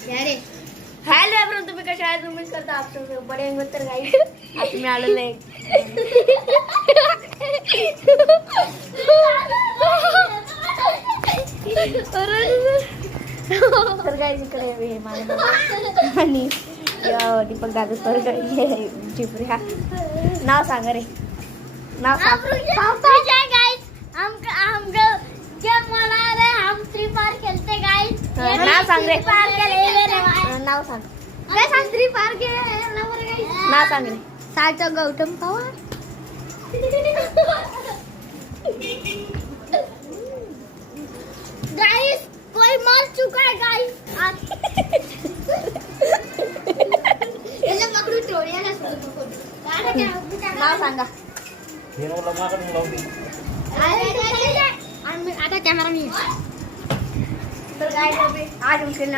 Hello everyone, तुम्ही कशा आहात? तुम्ही करता आपण बडे होंगे तर गाइस आज मी आलेलो आहे. तर गाइस इकडे आहे माझ्या आणि दीपक दादा सर जिप्रिया नाव सांगा रे. नाव सांग. गाइस हम गेम बना रहे, हम फ्री फायर खेलते गाइस. नाव सांग रे. नाव नाव सांग. हम फ्री फायर खेलना गाइस. नाव सांग रे. साचा गौतम पवार. गाइस कोई मर चुका है गाइस. याला पकडून ठेवूया नाव सांगा. आता कॅमेरा मी. तर गाइस आज हम खेलने